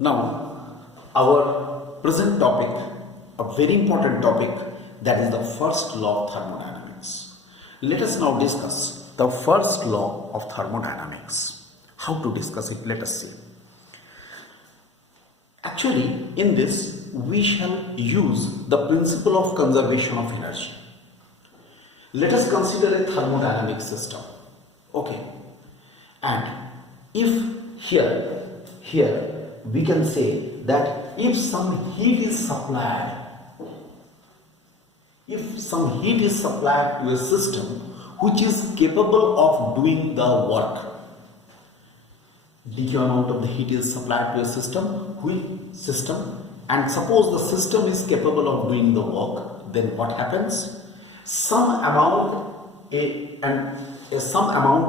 Now, our present topic, a very important topic, that is the first law of thermodynamics. Let us now discuss the first law of thermodynamics. How to discuss it? Let us see. Actually, in this, we shall use the principle of conservation of energy. Let us consider a thermodynamic system. Okay. And if here we can say that if some heat is supplied to a system which is capable of doing the work, dq amount of the heat is supplied to a system, and suppose the system is capable of doing the work, then what happens? Some amount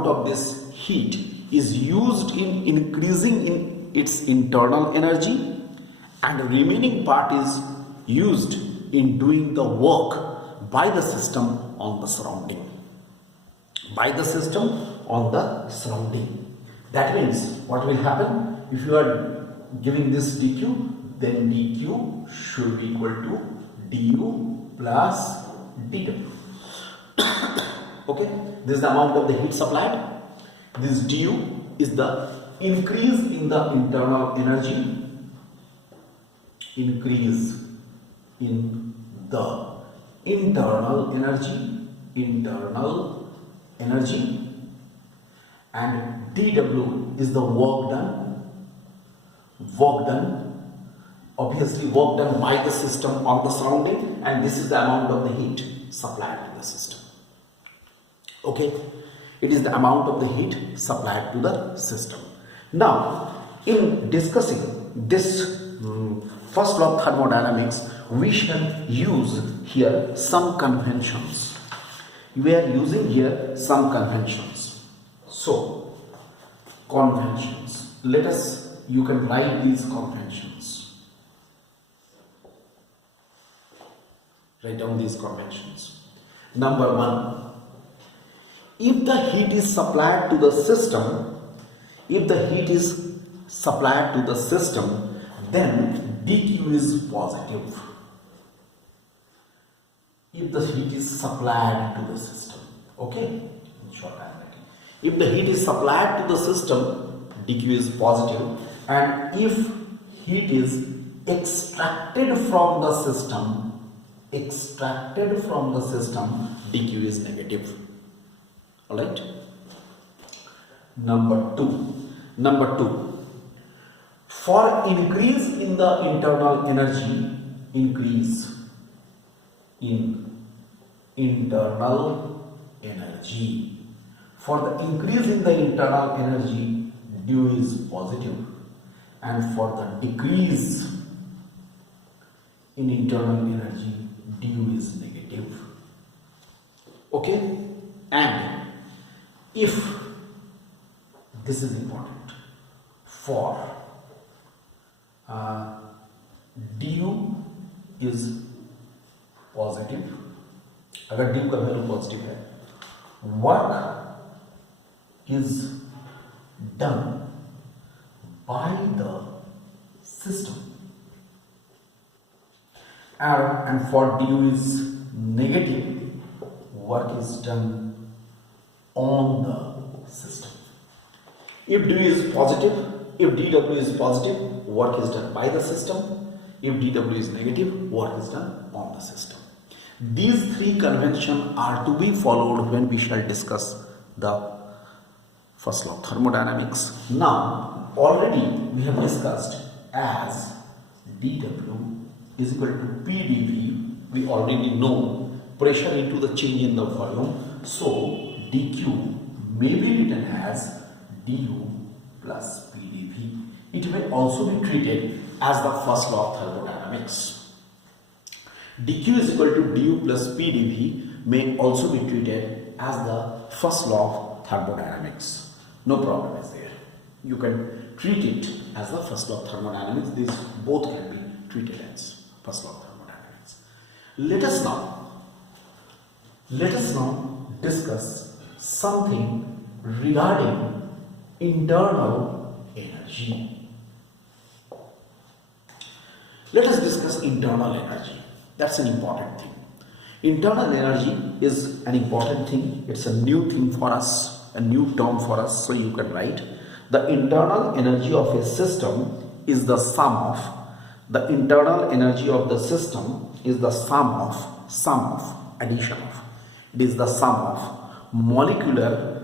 of this heat is used in increasing in its internal energy, and the remaining part is used in doing the work by the system on the surrounding. That means what will happen? If you are giving this dq, then dq should be equal to du plus dw. Okay, this is the amount of the heat supplied. This du is the increase in the internal energy. Increase in the internal energy, and dw is the work done, obviously work done by the system on the surrounding, and this is the amount of the heat supplied to the system. Okay, it is the amount of the heat supplied to the system. Now, in discussing this first law of thermodynamics, we shall use here some conventions. We are using here some conventions. So, conventions. You can write these conventions. Write down these conventions. Number 1. If the heat is supplied to the system, then dq is positive. If the heat is supplied to the system, okay? In short, I am writing. If the heat is supplied to the system, dq is positive, and if heat is extracted from the system, dq is negative. Alright? Number two. For increase in the internal energy, For the increase in the internal energy, du is positive, and for the decrease in internal energy, du is negative. Okay? And if, this is important, for du is positive, अगर due का value positive है, work is done by the system, and for du is negative, work is done on the system. If du is positive, if dw is positive, work is done by the system. If dw is negative, work is done on the system. These three conventions are to be followed when we shall discuss the first law of thermodynamics. Now, already we have discussed as dw is equal to pdv. We already know pressure into the change in the volume. So, dq may be written as du plus pdv. It may also be treated as the first law of thermodynamics. dq is equal to du plus pdv may also be treated as the first law of thermodynamics. No problem is there. You can treat it as the first law of thermodynamics. These both can be treated as first law of thermodynamics. Let us now discuss something regarding internal energy. Let us discuss internal energy. That's an important thing. Internal energy is an important thing. It's a new thing for us, a new term for us. So you can write the internal energy of a system is the sum of the internal energy of the system is the sum of addition of. It is the sum of molecular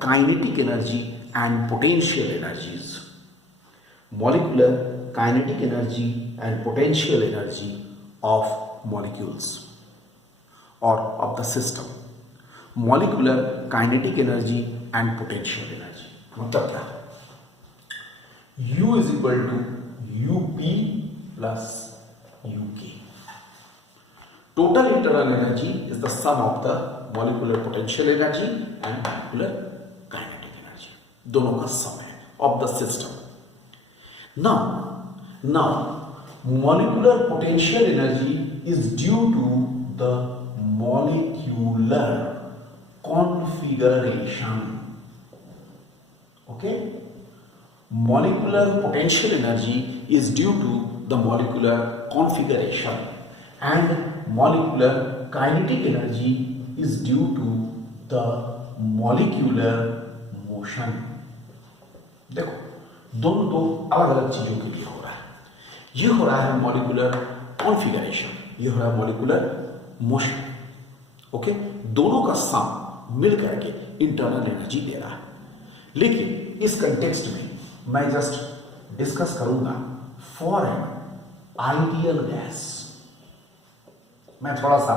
kinetic energy and potential energies. Molecular kinetic energy and potential energy of molecules or of the system. Molecular kinetic energy and potential energy. मतलब क्या? U is equal to UP plus UK. Total internal energy is the sum of the molecular potential energy and molecular kinetic energy. दोनों का sum है of the system. Now, molecular potential energy is due to the molecular configuration. Okay? Molecular potential energy is due to the molecular configuration and molecular kinetic energy is due to the molecular motion. देखो दोनों तो अलग अलग चीजों के लिए हो रहा है. ये हो रहा है मॉलिक्यूलर कॉन्फ़िगरेशन, ये हो रहा है मॉलिक्यूलर मोशन. ओके, दोनों का सम मिल करके इंटरनल एनर्जी दे रहा है. लेकिन इस कंटेक्स्ट में मैं जस्ट डिस्कस करूंगा फॉर एन आइडियल गैस. मैं थोड़ा सा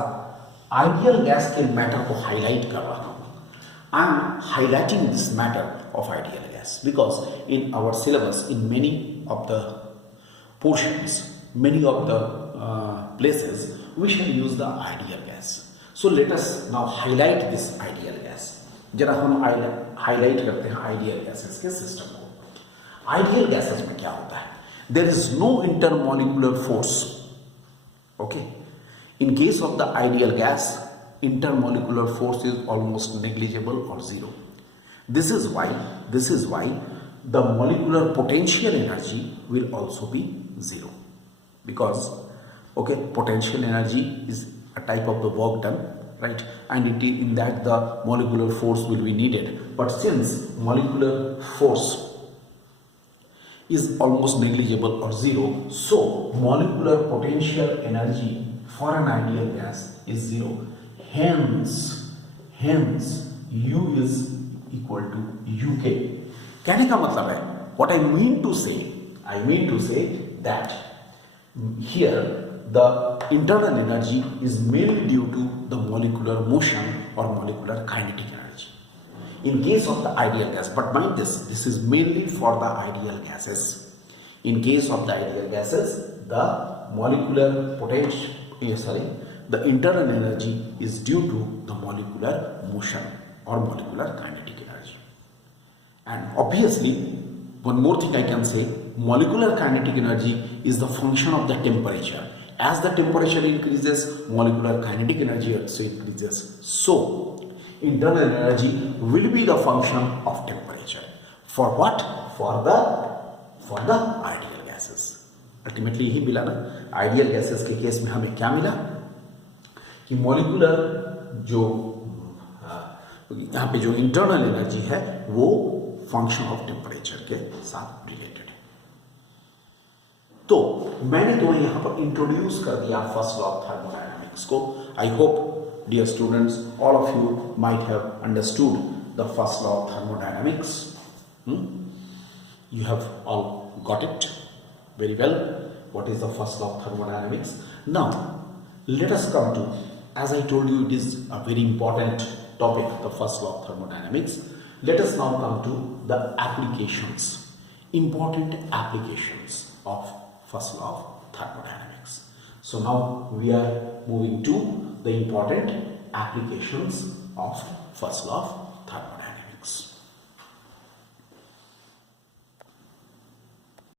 आइडियल गैस के मैटर को हाईलाइट कर रहा हूं. I am highlighting this matter of ideal gas because in our syllabus, in many of the portions, many of the places, we shall use the ideal gas. So let us now highlight this ideal gas. जरा हम highlight करते हैं ideal gases के system को. Ideal gases में क्या होता है? There is no intermolecular force. Okay. In case of the ideal gas, intermolecular force is almost negligible or zero. This is why the molecular potential energy will also be zero, because okay, potential energy is a type of the work done, right, and it is in that the molecular force will be needed. But since molecular force is almost negligible or zero, so molecular potential energy for an ideal gas is zero. Hence U is equal to UK. कहने का मतलब है, what I mean to say that here the internal energy is mainly due to the molecular motion or molecular kinetic energy in case of the ideal gas. But mind this is mainly for the ideal gases. In case of the ideal gases, the molecular the internal energy is due to the molecular motion or molecular kinetic energy. And obviously, one more thing I can say, molecular kinetic energy is the function of the temperature. As the temperature increases, molecular kinetic energy also increases. So, internal energy will be the function of temperature. For what? For the ideal gases. Ultimately यही मिला ना, ideal gases के case में हमें क्या मिला कि molecular जो यहाँ पे जो इंटरनल एनर्जी है वो फंक्शन ऑफ टेम्परेचर के साथ रिलेटेड है. तो मैंने तुम्हें यहाँ पर इंट्रोड्यूस कर दिया फर्स्ट लॉ ऑफ थर्मोडायनामिक्स को. I hope dear students, all of you might have understood the first law of thermodynamics. You have all got it very well. What is the first law of thermodynamics? Now let us come to, as I told you, it is a very important topic, the first law of thermodynamics. Let us now come to the applications, important applications of first law of thermodynamics. So now we are moving to the important applications of first law of thermodynamics.